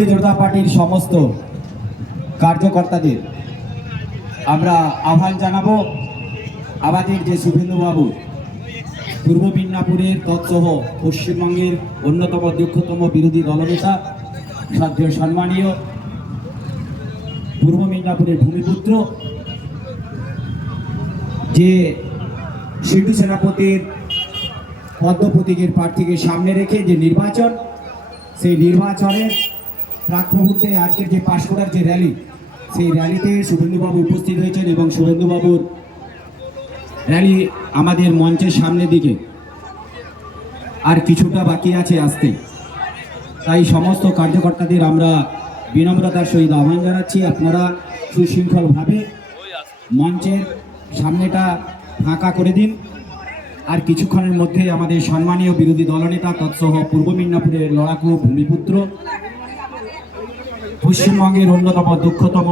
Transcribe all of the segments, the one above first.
ভারতীয় জনতা পার্টির সমস্ত কার্যকর্তাদের আমরা আহ্বান জানাবো আমাদের যে শুভেন্দুবাবু পূর্ব মিদনাপুরের তৎসহ পশ্চিমবঙ্গের অন্যতম দক্ষতম বিরোধী দলনেতা শ্রদ্ধেয় সম্মানীয় পূর্ব মিদনাপুরের ভূমিপুত্র যে সিটু সেনাপতির পদ্ম প্রতীকের প্রার্থীকে সামনে রেখে যে নির্বাচন, সেই নির্বাচনের প্রাক মুহূর্তে আজকের যে পাঁশকুড়ার যে র্যালি, সেই র্যালিতে শুভেন্দুবাবু উপস্থিত হয়েছেন এবং শুভেন্দুবাবুর র্যালি আমাদের মঞ্চের সামনের দিকে আর কিছুটা বাকি আছে আসতে। তাই সমস্ত কার্যকর্তাদের আমরা বিনম্রতার সহিত আহ্বান জানাচ্ছি, আপনারা সুশৃঙ্খলভাবে মঞ্চের সামনেটা ফাঁকা করে দিন। আর কিছুক্ষণের মধ্যে আমাদের সম্মানীয় বিরোধী দলনেতা তৎসহ পূর্ব মিদনাপুরের লড়াকু ভূমিপুত্র, পশ্চিমবঙ্গের অন্যতম দক্ষতম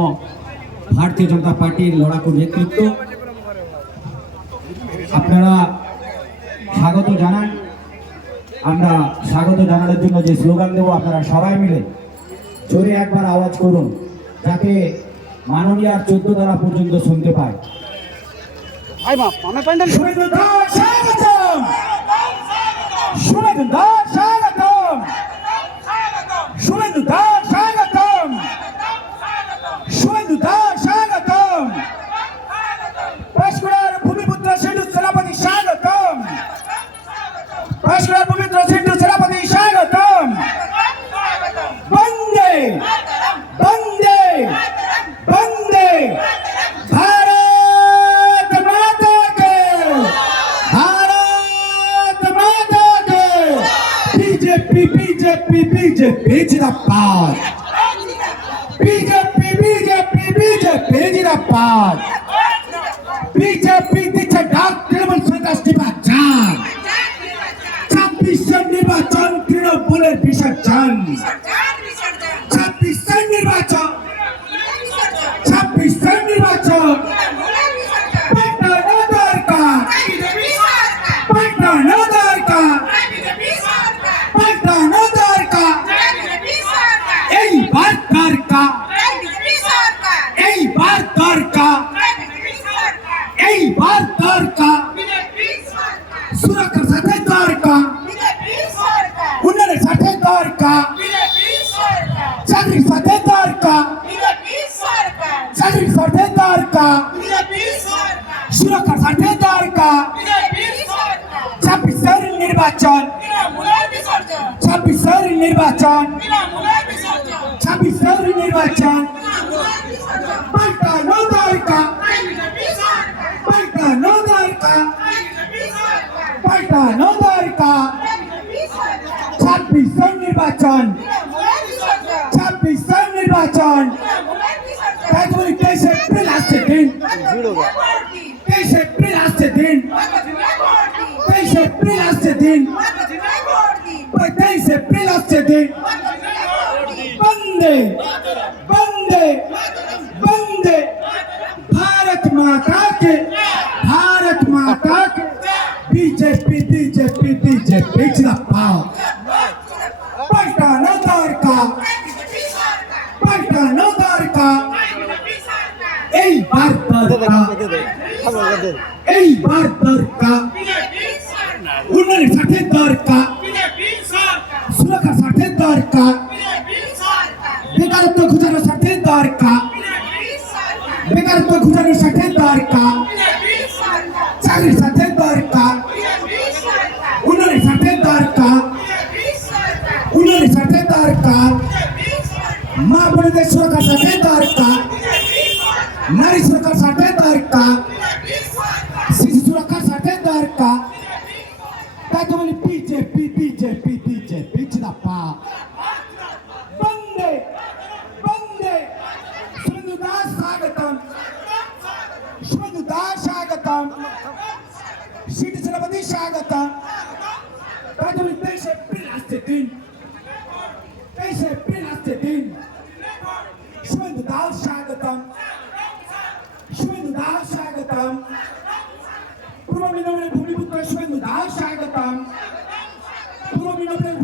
ভারতীয় জনতা পার্টির লড়াকু নেতৃত্ব, আপনারা স্বাগত জানান। আমরা স্বাগত জানানোর জন্য যে স্লোগান দেবো, আপনারা সবাই মিলে জোরে একবার আওয়াজ করুন যাতে মাননীয় 14 তলা পর্যন্ত শুনতে পায়। পাঁশকুড়ার ভূমিপুত্র সিটু সেনাপতি স্বাগতম, পাঁশকুড়ার পবিত্র সিটু সেনাপতি স্বাগতম। বন্দে বন্দে বন্দে ভারত মাতা কে, ভারত মাতা কে। বিজেপি বিজেপি বিজেপি জিন্দাবাদ, বিজেপি বিজেপি বিজেপি জিন্দাবাদ। বিজেপি দিচ্ছে ডাক তৃণমূল সন্ত্রাস নির্বাচন, 26 নির্বাচন তৃণমূলের বিসর্জন, 26 নির্বাচন, 26 নির্বাচন। পাল্টানো দরকার, পাল্টানো দরকার, পাল্টানো দরকার। এইবার দরকার, এইবার দরকার, এইবার দরকার। সুরক্ষার সাথে দরকার, উন্নয়নের সাথে দরকার, চাকরির সাথে দরকার, চাকরির সাথে দরকার, সুরক্ষার সাথে দরকার। 26 নির্বাচন, 26 নির্বাচন, 26 নির্বাচন। পাল্টানো দরকার, পাল্টানো দরকার, পাল্টানো দরকার। 26 নির্বাচন, 26 নির্বাচন। 23 এপ্রিল আসছে দিন, 23 এপ্রিল আসছে দিন, 23 এপ্রিল আসছে দিন, 23 এপ্রিল আসছে দিন। বন্দে বন্দে বন্দে भारत माता के, भारत माता के। बीजेपी बीजेपी बीजेपी जिंदाबाद। पलटानो दरकार, पलटानो दरकार। এইবার দরকার, এইবার দরকার। উন্নয়নের সাথে দরকার, সুরক্ষার সাথে দরকার, বেকারত্ব ঘুচানোর সাথে দরকার, বেকারত্ব ঘুচানোর সাথে দরকার, চাকরির সাথে দরকার, উন্নয়নের সাথে দরকার, উন্নয়নের সাথে দরকার। মা বোনদের সুরক্ষার সাথে দরকার, নারী সুরক্ষার সাথে দরকার, শিশু সুরক্ষার সাথে দরকার। তাই তো বলি বিজেপি বিজেপি বিজেপি জিন্দাবাদ। বন্দে বন্দে শুভেন্দু দাস স্বাগতম, শুভেন্দু দাস স্বাগতম, সিটু সেনাপতি স্বাগতম। তাই তো বলি 23 এপ্রিল আসছে দিন, 23 এপ্রিল আসছে দিন। শুভেন্দু দাস স্বাগতম, শুভেন্দু দাস স্বাগতম। পূর্ব মিদনাপুরের ভূমিপুত্র শুভেন্দু দাস স্বাগতম, পূর্ব মিদনাপুরের